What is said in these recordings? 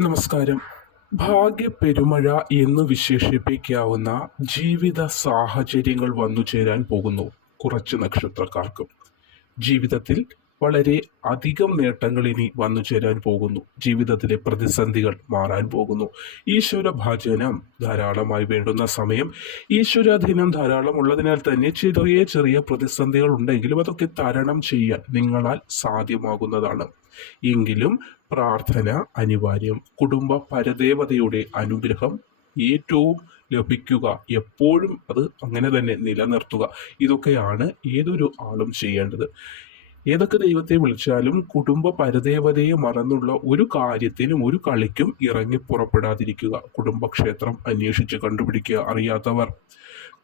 നമസ്കാരം. ഭാഗ്യ പെരുമഴ എന്ന് വിശേഷിപ്പിക്കാവുന്ന ജീവിത സാഹചര്യങ്ങൾ വന്നു ചേരാൻ പോകുന്നു കുറച്ച് നക്ഷത്രക്കാർക്കും. ജീവിതത്തിൽ വളരെ അധികം നേട്ടങ്ങൾ ഇനി വന്നു ചേരാൻ പോകുന്നു. ജീവിതത്തിലെ പ്രതിസന്ധികൾ മാറാൻ പോകുന്നു. ഈശ്വര ഭജനം ധാരാളമായി വേണ്ടുന്ന സമയം ഈശ്വരാധീനം ധാരാളം ഉള്ളതിനാൽ തന്നെ ചെറിയ ചെറിയ പ്രതിസന്ധികൾ ഉണ്ടെങ്കിലും അതൊക്കെ തരണം ചെയ്യാൻ നിങ്ങളാൽ സാധ്യമാകുന്നതാണ്. എങ്കിലും പ്രാർത്ഥന അനിവാര്യം കുടുംബ പരദേവതയുടെ അനുഗ്രഹം ഏറ്റവും ലഭിക്കുക എപ്പോഴും അത് അങ്ങനെ തന്നെ നിലനിർത്തുക. ഇതൊക്കെയാണ് ഏതൊരു ആളും ചെയ്യേണ്ടത്. ഏതൊക്കെ ദൈവത്തെ വിളിച്ചാലും കുടുംബ പരദേവതയെ മറന്നുള്ള ഒരു കാര്യത്തിനും ഒരു കളിക്കും ഇറങ്ങി പുറപ്പെടാതിരിക്കുക. കുടുംബക്ഷേത്രം അന്വേഷിച്ച് കണ്ടുപിടിക്കുക അറിയാത്തവർ.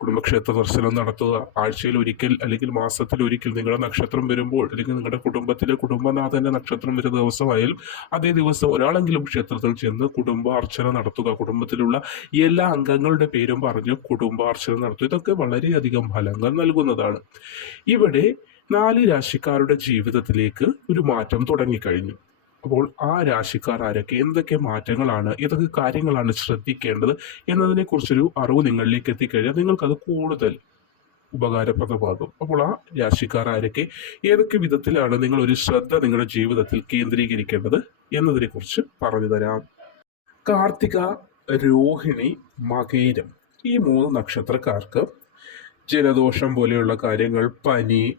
കുടുംബക്ഷേത്ര ദർശനം നടത്തുക. ആഴ്ചയിൽ ഒരിക്കൽ അല്ലെങ്കിൽ മാസത്തിൽ ഒരിക്കൽ നിങ്ങളുടെ നക്ഷത്രം വരുമ്പോൾ അല്ലെങ്കിൽ നിങ്ങളുടെ കുടുംബത്തിലെ കുടുംബനാഥന്റെ നക്ഷത്രം വരുന്ന ദിവസമായാലും അതേ ദിവസം ഒരാളെങ്കിലും ക്ഷേത്രത്തിൽ ചെന്ന് കുടുംബാർച്ചന നടത്തുക. കുടുംബത്തിലുള്ള എല്ലാ അംഗങ്ങളുടെ പേരും പറഞ്ഞ് കുടുംബാർച്ചന നടത്തുക. ഇതൊക്കെ വളരെയധികം ഫലങ്ങൾ നൽകുന്നതാണ്. ഇവിടെ നാല് രാശിക്കാരുടെ ജീവിതത്തിലേക്ക് ഒരു മാറ്റം തുടങ്ങിക്കഴിഞ്ഞു. അപ്പോൾ ആ രാശിക്കാർ ആരൊക്കെ? എന്തൊക്കെ മാറ്റങ്ങളാണ്? ഏതൊക്കെ കാര്യങ്ങളാണ് ശ്രദ്ധിക്കേണ്ടത്? എന്നതിനെക്കുറിച്ചൊരു അറിവ് നിങ്ങളിലേക്ക് എത്തിക്കഴിഞ്ഞാൽ നിങ്ങൾക്കത് കൂടുതൽ ഉപകാരപ്രദമാകും. അപ്പോൾ ആ രാശിക്കാർ ആരൊക്കെ? ഏതൊക്കെ വിധത്തിലാണ് നിങ്ങൾ ഒരു ശ്രദ്ധ നിങ്ങളുടെ ജീവിതത്തിൽ കേന്ദ്രീകരിക്കേണ്ടത് എന്നതിനെക്കുറിച്ച് പറഞ്ഞു തരാം. കാർത്തിക രോഹിണി മകേരം. ഈ മൂന്ന് നക്ഷത്രക്കാർക്ക് ജലദോഷം പോലെയുള്ള കാര്യങ്ങൾ പനി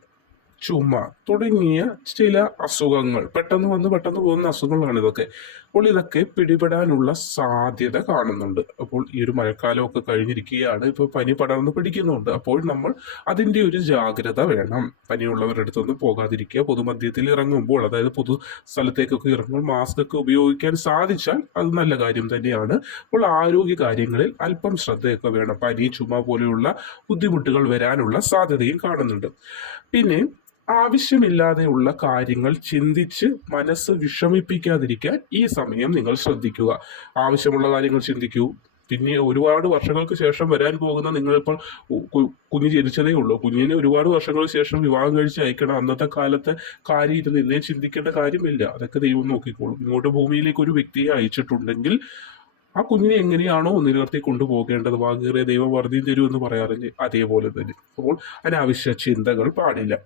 ചുമ തുടങ്ങിയ ചില അസുഖങ്ങൾ പെട്ടെന്ന് വന്ന് പെട്ടെന്ന് പോകുന്ന അസുഖങ്ങളാണ് ഇതൊക്കെ. അപ്പോൾ ഇതൊക്കെ പിടിപെടാനുള്ള സാധ്യത കാണുന്നുണ്ട്. അപ്പോൾ ഈ ഒരു മഴക്കാലമൊക്കെ കഴിഞ്ഞിരിക്കുകയാണ്. ഇപ്പൊ പനി പടർന്ന് പിടിക്കുന്നുണ്ട്. അപ്പോൾ നമ്മൾ അതിന്റെ ഒരു ജാഗ്രത വേണം. പനിയുള്ളവരുടെ അടുത്തൊന്നും പോകാതിരിക്കുക. പൊതുമധ്യത്തിൽ ഇറങ്ങുമ്പോൾ അതായത് പൊതു സ്ഥലത്തേക്കൊക്കെ ഇറങ്ങുമ്പോൾ മാസ്ക് ഒക്കെ ഉപയോഗിക്കാൻ സാധിച്ചാൽ അത് നല്ല കാര്യം തന്നെയാണ്. അപ്പോൾ ആരോഗ്യ കാര്യങ്ങളിൽ അല്പം ശ്രദ്ധയൊക്കെ വേണം. പനി ചുമ പോലെയുള്ള ബുദ്ധിമുട്ടുകൾ വരാനുള്ള സാധ്യതയും കാണുന്നുണ്ട്. പിന്നെ ആവശ്യമില്ലാതെയുള്ള കാര്യങ്ങൾ ചിന്തിച്ച് മനസ്സ് വിഷമിപ്പിക്കാതിരിക്കാൻ ഈ സമയം നിങ്ങൾ ശ്രദ്ധിക്കുക. ആവശ്യമുള്ള കാര്യങ്ങൾ ചിന്തിക്കൂ. പിന്നെ ഒരുപാട് വർഷങ്ങൾക്ക് ശേഷം വരാൻ പോകുന്ന നിങ്ങളിപ്പോൾ കുഞ്ഞ് ജനിച്ചതേ ഉള്ളൂ. കുഞ്ഞിനെ ഒരുപാട് വർഷങ്ങൾക്ക് ശേഷം വിവാഹം കഴിച്ച് അയക്കണം. അന്നത്തെ കാലത്തെ കാര്യം ഇരുന്ന് ഇന്നേ ചിന്തിക്കേണ്ട കാര്യമില്ല. അതൊക്കെ ദൈവം നോക്കിക്കോളും. ഇങ്ങോട്ട് ഭൂമിയിലേക്ക് ഒരു വ്യക്തിയെ അയച്ചിട്ടുണ്ടെങ്കിൽ ആ കുഞ്ഞിനെ എങ്ങനെയാണോ നിലനിർത്തി കൊണ്ടുപോകേണ്ടത്? വാങ്ങേറിയ ദൈവം വർദ്ധി എന്ന് പറയാറില്ലേ അതേപോലെ തന്നെ. അപ്പോൾ അനാവശ്യ ചിന്തകൾ പാടില്ല.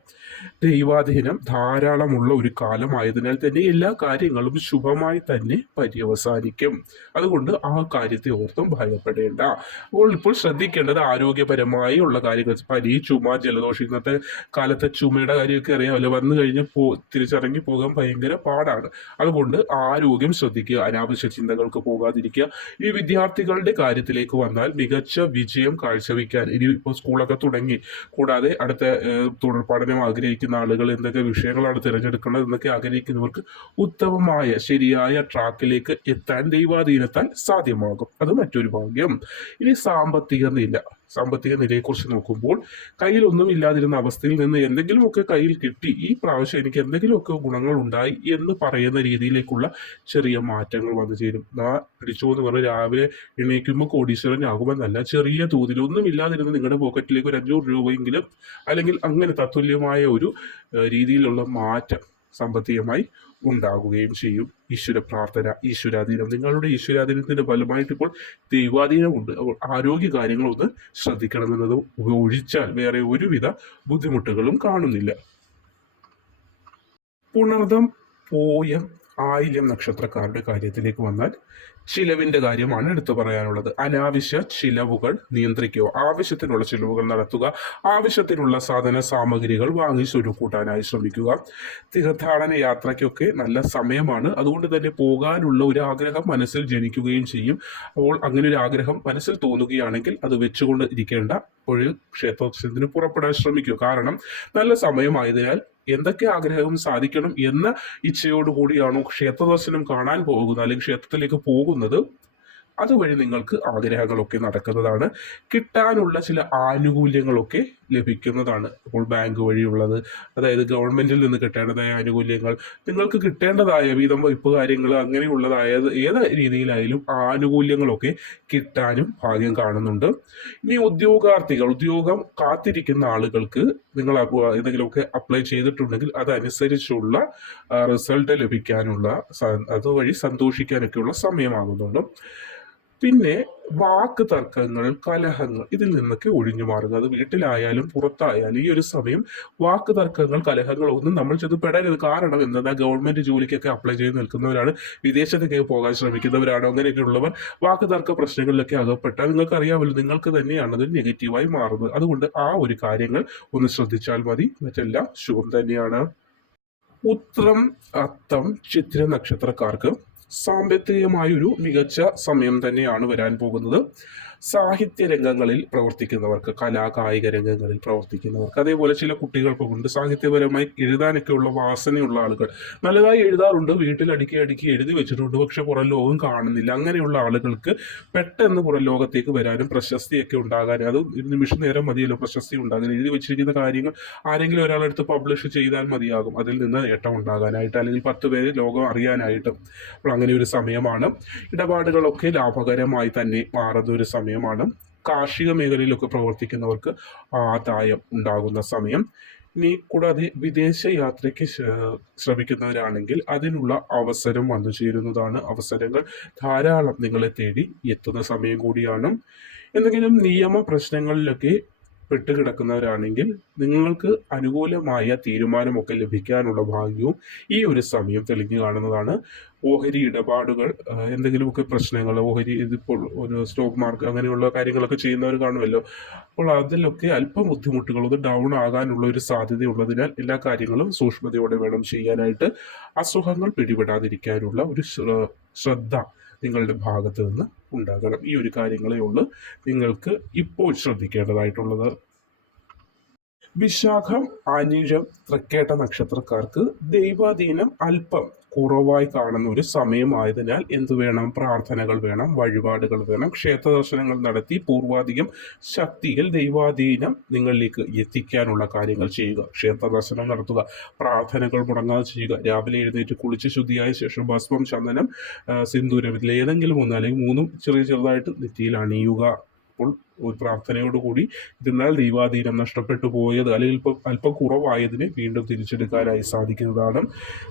ദൈവാധീനം ധാരാളമുള്ള ഒരു കാലമായതിനാൽ തന്നെ എല്ലാ കാര്യങ്ങളും ശുഭമായി തന്നെ പര്യവസാനിക്കും. അതുകൊണ്ട് ആ കാര്യത്തെ ഓർത്തും ഭയപ്പെടേണ്ട. അപ്പോൾ ഇപ്പോൾ ശ്രദ്ധിക്കേണ്ടത് ആരോഗ്യപരമായി ഉള്ള കാര്യങ്ങൾ. പനി ചുമ ജലദോഷം. ഇന്നത്തെ കാലത്തെ ചുമയുടെ കാര്യമൊക്കെ അറിയാമല്ലോ വന്നു കഴിഞ്ഞ് പോ തിരിച്ചിറങ്ങി പോകാൻ ഭയങ്കര പാടാണ്. അതുകൊണ്ട് ആരോഗ്യം ശ്രദ്ധിക്കുക. അനാവശ്യ ചിന്തകൾക്ക് പോകാതിരിക്കുക. ഈ വിദ്യാർത്ഥികളുടെ കാര്യത്തിലേക്ക് വന്നാൽ മികച്ച വിജയം കാഴ്ചവെക്കാൻ ഇനി ഇപ്പോൾ സ്കൂളൊക്കെ തുടങ്ങി. കൂടാതെ അടുത്ത തുടർ പഠനം ആഗ്രഹിക്കുന്ന ആളുകൾ എന്തൊക്കെ വിഷയങ്ങളാണ് തിരഞ്ഞെടുക്കേണ്ടത് എന്നൊക്കെ ആഗ്രഹിക്കുന്നവർക്ക് ഉത്തമമായ ശരിയായ ട്രാക്കിലേക്ക് എത്താൻ ദൈവാധീനത്താൽ സാധ്യമാകും. അത് മറ്റൊരു ഭാഗ്യം. ഇനി സാമ്പത്തിക നില. സാമ്പത്തിക നിലയെക്കുറിച്ച് നോക്കുമ്പോൾ കയ്യിൽ ഒന്നും ഇല്ലാതിരുന്ന അവസ്ഥയിൽ നിന്ന് എന്തെങ്കിലുമൊക്കെ കയ്യിൽ കിട്ടി ഈ പ്രാവശ്യം എനിക്ക് എന്തെങ്കിലുമൊക്കെ ഗുണങ്ങൾ ഉണ്ടായി എന്ന് പറയുന്ന രീതിയിലേക്കുള്ള ചെറിയ മാറ്റങ്ങൾ വന്നു ചേരും. നാ പിടിച്ചു എന്ന് പറഞ്ഞ് രാവിലെ എണീക്കുമ്പോൾ കോടീശ്വരനാകുമെന്നല്ല ചെറിയ തോതിൽ ഒന്നും ഇല്ലാതിരുന്ന നിങ്ങളുടെ പോക്കറ്റിലേക്ക് ഒരു അഞ്ഞൂറ് രൂപയെങ്കിലും അല്ലെങ്കിൽ അങ്ങനെ തത്തുല്യമായ ഒരു രീതിയിലുള്ള മാറ്റം സാമ്പത്തികമായി ഉണ്ടാകുകയും ചെയ്യും. ഈശ്വര പ്രാർത്ഥന ഈശ്വരാധീനം. നിങ്ങളുടെ ഈശ്വരാധീനത്തിന്റെ ഫലമായിട്ട് ഇപ്പോൾ ദൈവാധീനമുണ്ട്. അപ്പോൾ ആരോഗ്യ കാര്യങ്ങളൊന്ന് ശ്രദ്ധിക്കണമെന്നത് ഒഴിച്ചാൽ വേറെ ഒരുവിധ ബുദ്ധിമുട്ടുകളും കാണുന്നില്ല. പുണർദം പോയം ആയില്യം നക്ഷത്രക്കാരുടെ കാര്യത്തിലേക്ക് വന്നാൽ ചിലവിന്റെ കാര്യമാണ് എടുത്തു പറയാനുള്ളത്. അനാവശ്യ ചിലവുകൾ നിയന്ത്രിക്കുക. ആവശ്യത്തിനുള്ള ചിലവുകൾ നടത്തുക. ആവശ്യത്തിനുള്ള സാധന സാമഗ്രികൾ വാങ്ങി സ്വരുക്കൂട്ടാനായി ശ്രമിക്കുക. തീർത്ഥാടന യാത്രയ്ക്കൊക്കെ നല്ല സമയമാണ്. അതുകൊണ്ട് തന്നെ പോകാനുള്ള ഒരു ആഗ്രഹം മനസ്സിൽ ജനിക്കുകയും ചെയ്യും. അപ്പോൾ അങ്ങനെ ഒരു ആഗ്രഹം മനസ്സിൽ തോന്നുകയാണെങ്കിൽ അത് വെച്ചുകൊണ്ട് ഇരിക്കേണ്ട ഒരു ക്ഷേത്രത്തിന് പുറപ്പെടാൻ ശ്രമിക്കുക. കാരണം നല്ല സമയമായതിനാൽ എന്തൊക്കെ ആഗ്രഹവും സാധിക്കണം എന്ന ഇച്ഛയോടുകൂടിയാണോ ക്ഷേത്ര ദർശനം കാണാൻ പോകുന്നത് അല്ലെങ്കിൽ ക്ഷേത്രത്തിലേക്ക് പോകുന്നത്? അതുവഴി നിങ്ങൾക്ക് ആഗ്രഹങ്ങളൊക്കെ നടക്കുന്നതാണ്. കിട്ടാനുള്ള ചില ആനുകൂല്യങ്ങളൊക്കെ ലഭിക്കുന്നതാണ് ഇപ്പോൾ ബാങ്ക് വഴിയുള്ളത്. അതായത് ഗവൺമെന്റിൽ നിന്ന് കിട്ടേണ്ടതായ ആനുകൂല്യങ്ങൾ നിങ്ങൾക്ക് കിട്ടേണ്ടതായ വീതം വയ്പ് കാര്യങ്ങൾ അങ്ങനെയുള്ളതായ ഏത് രീതിയിലായാലും ആനുകൂല്യങ്ങളൊക്കെ കിട്ടാനും ഭാഗ്യം കാണുന്നുണ്ട്. ഇനി ഉദ്യോഗാർത്ഥികൾ ഉദ്യോഗം കാത്തിരിക്കുന്ന ആളുകൾക്ക് നിങ്ങൾ എന്തെങ്കിലുമൊക്കെ അപ്ലൈ ചെയ്തിട്ടുണ്ടെങ്കിൽ അതനുസരിച്ചുള്ള റിസൾട്ട് ലഭിക്കാനുള്ള അതുവഴി സന്തോഷിക്കാനൊക്കെയുള്ള സമയമാകുന്നുണ്ട്. പിന്നെ വാക്ക് തർക്കങ്ങൾ കലഹങ്ങൾ ഇതിൽ നിന്നൊക്കെ ഒഴിഞ്ഞു മാറുക അത് വീട്ടിലായാലും പുറത്തായാലും ഈ ഒരു സമയം വാക്ക് തർക്കങ്ങൾ കലഹങ്ങൾ ഒന്നും നമ്മൾ ചെന്ന് പെടരുത്. കാരണം എന്താ? ഗവൺമെന്റ് ജോലിക്കൊക്കെ അപ്ലൈ ചെയ്ത് നിൽക്കുന്നവരാണ് വിദേശത്തേക്ക് പോകാൻ ശ്രമിക്കുന്നവരാണ് അങ്ങനെയൊക്കെയുള്ളവർ വാക്ക് തർക്ക പ്രശ്നങ്ങളിലൊക്കെ അകപ്പെട്ടാൽ നിങ്ങൾക്ക് അറിയാമല്ലോ നിങ്ങൾക്ക് തന്നെയാണ് അത് നെഗറ്റീവായി മാറുന്നത്. അതുകൊണ്ട് ആ ഒരു കാര്യങ്ങൾ ഒന്ന് ശ്രദ്ധിച്ചാൽ മതി. മറ്റെല്ലാം ശുഭം തന്നെയാണ്. ഉത്രം അത്തം ചിത്ര നക്ഷത്രക്കാർക്ക് സാമ്പത്തികമായൊരു മികച്ച സമയം തന്നെയാണ് വരാൻ പോകുന്നത്. സാഹിത്യ രംഗങ്ങളിൽ പ്രവർത്തിക്കുന്നവർക്ക് കലാ കായിക രംഗങ്ങളിൽ പ്രവർത്തിക്കുന്നവർക്ക് അതേപോലെ ചില കുട്ടികൾക്കൊക്കെ ഉണ്ട് സാഹിത്യപരമായി എഴുതാനൊക്കെയുള്ള വാസനയുള്ള ആളുകൾ. നല്ലതായി എഴുതാറുണ്ട് വീട്ടിൽ അടുക്കി അടുക്കി എഴുതി വെച്ചിട്ടുണ്ട് പക്ഷെ പുറം ലോകം കാണുന്നില്ല. അങ്ങനെയുള്ള ആളുകൾക്ക് പെട്ടെന്ന് പുറം ലോകത്തേക്ക് വരാനും പ്രശസ്തിയൊക്കെ ഉണ്ടാകാനും അത് ഒരു നിമിഷ നേരം മതിയല്ലോ പ്രശസ്തി ഉണ്ടാകാൻ. എഴുതി വെച്ചിരിക്കുന്ന കാര്യങ്ങൾ ആരെങ്കിലും ഒരാളെടുത്ത് പബ്ലിഷ് ചെയ്താൽ മതിയാകും. അതിൽ നിന്ന് നേട്ടം ഉണ്ടാകാനായിട്ട് അല്ലെങ്കിൽ പത്ത് പേര് ലോകം അറിയാനായിട്ടും. അപ്പോൾ അങ്ങനെ ഒരു സമയമാണ്. ഇടപാടുകളൊക്കെ ലാഭകരമായി തന്നെ മാറുന്ന ഒരു സമയമാണ്. കാർഷിക മേഖലയിലൊക്കെ പ്രവർത്തിക്കുന്നവർക്ക് ആദായം ഉണ്ടാകുന്ന സമയം. ഇനി കൂടാതെ വിദേശ യാത്രയ്ക്ക് ശ്രമിക്കുന്നവരാണെങ്കിൽ അതിനുള്ള അവസരം വന്നു ചേരുന്നതാണ് അവസരങ്ങൾ. ധാരാളം നിങ്ങളെ തേടി എത്തുന്ന സമയം കൂടിയാണ്. എന്തെങ്കിലും നിയമ പ്രശ്നങ്ങളിലൊക്കെ പെട്ടുകിടക്കുന്നവരാണെങ്കിൽ നിങ്ങൾക്ക് അനുകൂലമായ തീരുമാനമൊക്കെ ലഭിക്കാനുള്ള ഭാഗ്യവും ഈ ഒരു സമയം തെളിഞ്ഞു കാണുന്നതാണ്. ഓഹരി ഇടപാടുകൾ എന്തെങ്കിലുമൊക്കെ പ്രശ്നങ്ങൾ ഓഹരി ഇതിപ്പോൾ ഒരു സ്റ്റോക്ക് മാർക്കറ്റ് അങ്ങനെയുള്ള കാര്യങ്ങളൊക്കെ ചെയ്യുന്നവർ കാണുമല്ലോ. അപ്പോൾ അതിലൊക്കെ അല്പം ബുദ്ധിമുട്ടുകൾ ഒന്ന് ഡൗൺ ആകാനുള്ള ഒരു സാധ്യതയുള്ളതിനാൽ എല്ലാ കാര്യങ്ങളും സൂക്ഷ്മതയോടെ വേണം ചെയ്യാനായിട്ട് അസുഖങ്ങൾ പിടിപെടാതിരിക്കാനുള്ള ഒരു ശ്രദ്ധ നിങ്ങളുടെ ഭാഗത്ത് നിന്ന് ഉണ്ടാകണം. ഈ ഒരു കാര്യങ്ങളേ ഉള്ളൂ നിങ്ങൾക്ക് ഇപ്പോൾ ശ്രദ്ധിക്കേണ്ടതായിട്ടുള്ളത്. വിശാഖം അനിഴം തൃക്കേട്ട നക്ഷത്രക്കാർക്ക് ദൈവാധീനം അല്പം കുറവായി കാണുന്ന ഒരു സമയമായതിനാൽ എന്തു വേണം? പ്രാർത്ഥനകൾ വേണം വഴിപാടുകൾ വേണം ക്ഷേത്ര ദർശനങ്ങൾ നടത്തി പൂർവാധികം ശക്തിയിൽ ദൈവാധീനം നിങ്ങളിലേക്ക് എത്തിക്കാനുള്ള കാര്യങ്ങൾ ചെയ്യുക. ക്ഷേത്ര ദർശനം നടത്തുക പ്രാർത്ഥനകൾ മുടങ്ങാതെ ചെയ്യുക. രാവിലെ എഴുന്നേറ്റ് കുളിച്ച് ശുദ്ധിയായ ശേഷം ഭസ്മം ചന്ദനം സിന്ദൂരം ഇതിൽ ഏതെങ്കിലും ഒന്ന് അല്ലെങ്കിൽ മൂന്നും ചെറിയ ചെറുതായിട്ട് നെറ്റിയിൽ അണിയുക. അപ്പോൾ ഒരു പ്രാർത്ഥനയോടുകൂടി ഇതിനാൽ ദൈവാധീനം നഷ്ടപ്പെട്ടു പോയത് അല്ലെങ്കിൽ ഇപ്പോൾ അല്പം കുറവായതിനെ വീണ്ടും തിരിച്ചെടുക്കാനായി സാധിക്കുന്നതാണ്.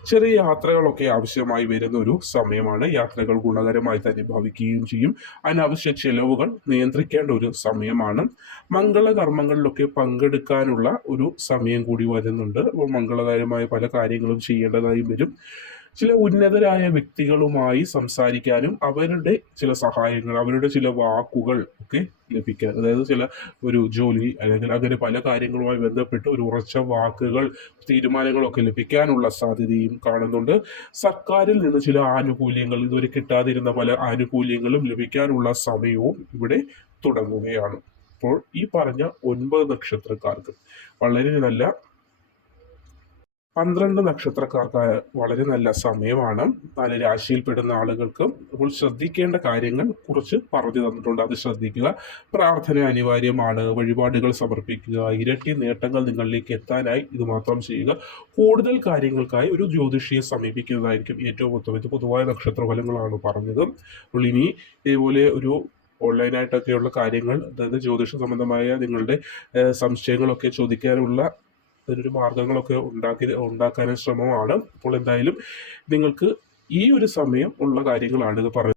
ചെറിയ യാത്രകളൊക്കെ ആവശ്യമായി വരുന്ന ഒരു സമയമാണ്. യാത്രകൾ ഗുണകരമായി തന്നെ ഭവിക്കുകയും ചെയ്യും. അനാവശ്യ ചെലവുകൾ നിയന്ത്രിക്കേണ്ട ഒരു സമയമാണ്. മംഗളകർമ്മങ്ങളിലൊക്കെ പങ്കെടുക്കാനുള്ള ഒരു സമയം കൂടി വരുന്നുണ്ട്. അപ്പോൾ മംഗളകരമായ പല കാര്യങ്ങളും ചെയ്യേണ്ടതായി വരും. ചില ഉന്നതരായ വ്യക്തികളുമായി സംസാരിക്കാനും അവരുടെ ചില സഹായങ്ങൾ അവരുടെ ചില വാക്കുകൾ ഒക്കെ ലഭിക്കാൻ അതായത് ചില ഒരു ജോലി അല്ലെങ്കിൽ അങ്ങനെ പല കാര്യങ്ങളുമായി ബന്ധപ്പെട്ട് ഒരു ഉറച്ച വാക്കുകൾ തീരുമാനങ്ങളൊക്കെ ലഭിക്കാനുള്ള സാധ്യതയും കാണുന്നുണ്ട്. സർക്കാരിൽ നിന്ന് ചില ആനുകൂല്യങ്ങൾ ഇതുവരെ കിട്ടാതിരുന്ന പല ആനുകൂല്യങ്ങളും ലഭിക്കാനുള്ള സമയവും ഇവിടെ തുടങ്ങുകയാണ്. അപ്പോൾ ഈ പറഞ്ഞ ഒൻപത് നക്ഷത്രക്കാർക്ക് വളരെ നല്ല പന്ത്രണ്ട് നക്ഷത്രക്കാർക്ക് വളരെ നല്ല സമയമാണ്. പല രാശിയിൽപ്പെടുന്ന ആളുകൾക്ക് അപ്പോൾ ശ്രദ്ധിക്കേണ്ട കാര്യങ്ങൾ കുറച്ച് പറഞ്ഞു തന്നിട്ടുണ്ട്. അത് ശ്രദ്ധിക്കുക. പ്രാർത്ഥന അനിവാര്യമാണ്. വഴിപാടുകൾ സമർപ്പിക്കുക. ഇരട്ടി നേട്ടങ്ങൾ നിങ്ങളിലേക്ക് എത്താനായി ഇത് മാത്രം ചെയ്യുക. കൂടുതൽ കാര്യങ്ങൾക്കായി ഒരു ജ്യോതിഷിയെ സമീപിക്കുന്നതായിരിക്കും ഏറ്റവും ഉത്തമം. ഇത് പൊതുവായ നക്ഷത്രഫലങ്ങളാണ് പറഞ്ഞത്. അപ്പോൾ ഇനി ഇതേപോലെ ഒരു ഓൺലൈനായിട്ടൊക്കെയുള്ള കാര്യങ്ങൾ അതായത് ജ്യോതിഷ സംബന്ധമായ നിങ്ങളുടെ സംശയങ്ങളൊക്കെ ചോദിക്കാനുള്ള അതിനൊരു മാർഗങ്ങളൊക്കെ ഉണ്ടാക്കി ഉണ്ടാക്കാനും ശ്രമമാണ്. അപ്പോൾ എന്തായാലും നിങ്ങൾക്ക് ഈ ഒരു സമയം ഉള്ള കാര്യങ്ങളാണ് ഇത് പറയുന്നത്